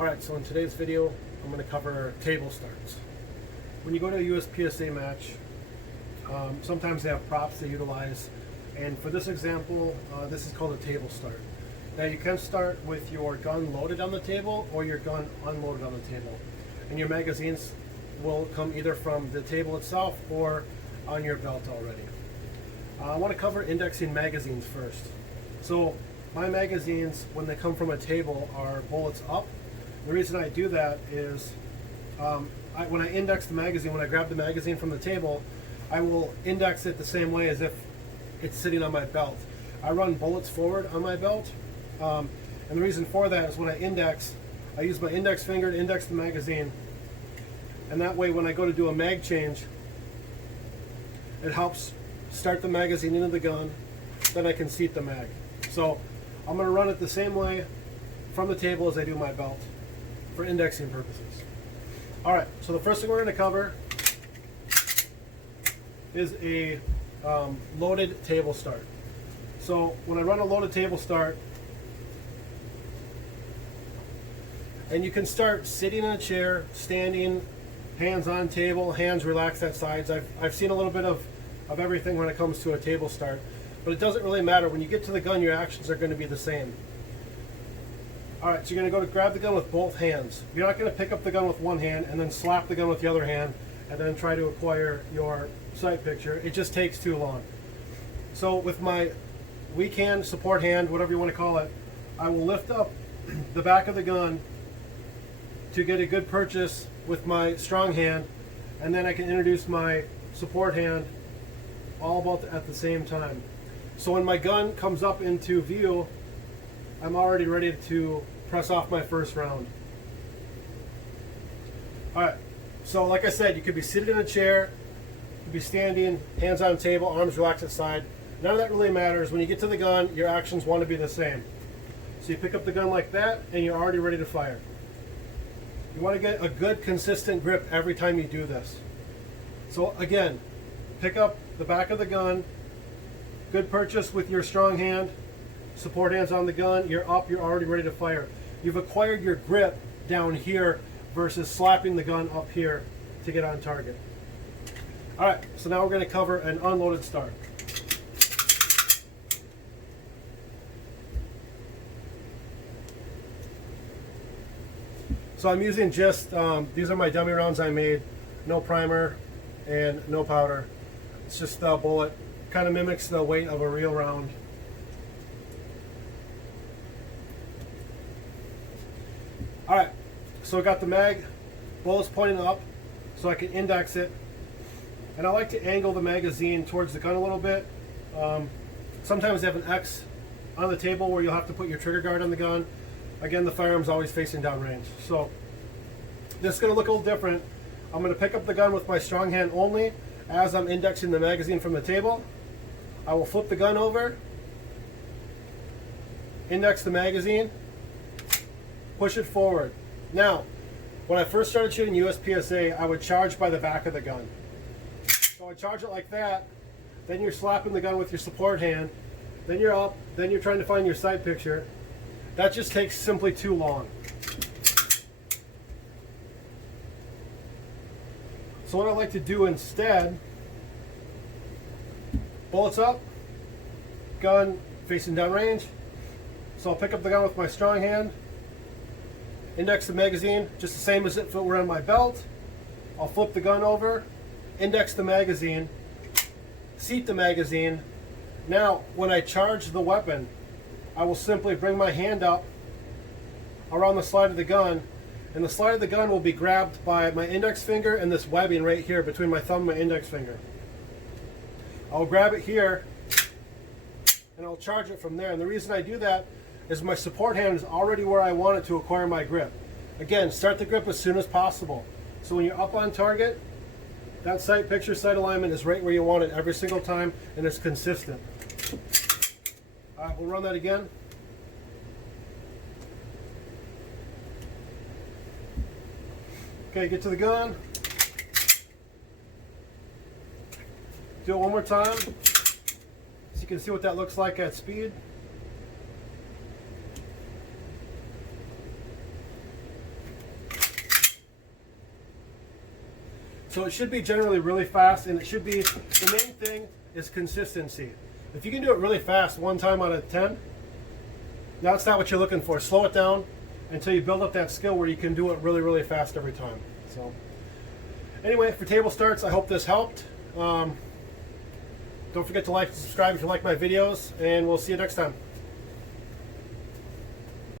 Alright, so in today's video, I'm going to cover table starts. When you go to a USPSA match, sometimes they have props they utilize, and for this example, this is called a table start. Now you can start with your gun loaded on the table or your gun unloaded on the table. And your magazines will come either from the table itself or on your belt already. I want to cover indexing magazines first. So my magazines, when they come from a table, are bullets up. The reason I do that is when I index the magazine, when I grab the magazine from the table, I will index it the same way as if it's sitting on my belt. I run bullets forward on my belt, and the reason for that is when I index, I use my index finger to index the magazine, and that way when I go to do a mag change, it helps start the magazine into the gun, then I can seat the mag. So I'm going to run it the same way from the table as I do my belt for indexing purposes. Alright, so the first thing we're going to cover is a loaded table start. So when I run a loaded table start, and you can start sitting in a chair, standing, hands on table, hands relaxed at sides. I've seen a little bit of everything when it comes to a table start, but it doesn't really matter. When you get to the gun, your actions are going to be the same. Alright, so you're going to go to grab the gun with both hands. You're not going to pick up the gun with one hand and then slap the gun with the other hand and then try to acquire your sight picture. It just takes too long. So with my weak hand, support hand, whatever you want to call it, I will lift up the back of the gun to get a good purchase with my strong hand, and then I can introduce my support hand all about at the same time. So when my gun comes up into view, I'm already ready to press off my first round. Alright, so like I said, you could be seated in a chair, you could be standing, hands on table, arms relaxed at side. None of that really matters. When you get to the gun, your actions want to be the same. So you pick up the gun like that, and you're already ready to fire. You want to get a good, consistent grip every time you do this. So again, pick up the back of the gun, good purchase with your strong hand, support hands on the gun, you're up, you're already ready to fire. You've acquired your grip down here versus slapping the gun up here to get on target. Alright, so now we're going to cover an unloaded start. So I'm using just, these are my dummy rounds I made, no primer and no powder. It's just a bullet, kind of mimics the weight of a real round. Alright, so I got the mag, bullets pointing up so I can index it. And I like to angle the magazine towards the gun a little bit. Sometimes they have an X on the table where you'll have to put your trigger guard on the gun. Again, the firearm's always facing downrange. So this is going to look a little different. I'm going to pick up the gun with my strong hand only as I'm indexing the magazine from the table. I will flip the gun over, index the magazine, push it forward. Now, when I first started shooting USPSA, I would charge by the back of the gun. So I charge it like that, then you're slapping the gun with your support hand, then you're up, then you're trying to find your sight picture. That just takes simply too long. So what I like to do instead, bullets up, gun facing downrange. So I'll pick up the gun with my strong hand, index the magazine, just the same as if it were on my belt. I'll flip the gun over, index the magazine, seat the magazine. Now, when I charge the weapon, I will simply bring my hand up around the slide of the gun, and the slide of the gun will be grabbed by my index finger and this webbing right here between my thumb and my index finger. I'll grab it here and I'll charge it from there. And the reason I do that is my support hand is already where I want it to acquire my grip. Again, start the grip as soon as possible. So when you're up on target, that sight picture, sight alignment is right where you want it every single time, and it's consistent. Alright, we'll run that again. Okay, get to the gun. Do it one more time so you can see what that looks like at speed. So it should be generally really fast, and it should be, the main thing is consistency. If you can do it really fast one time out of 10, that's not what you're looking for. Slow it down until you build up that skill where you can do it really, really fast every time. So anyway, for table starts, I hope this helped. Don't forget to like and subscribe if you like my videos, and we'll see you next time.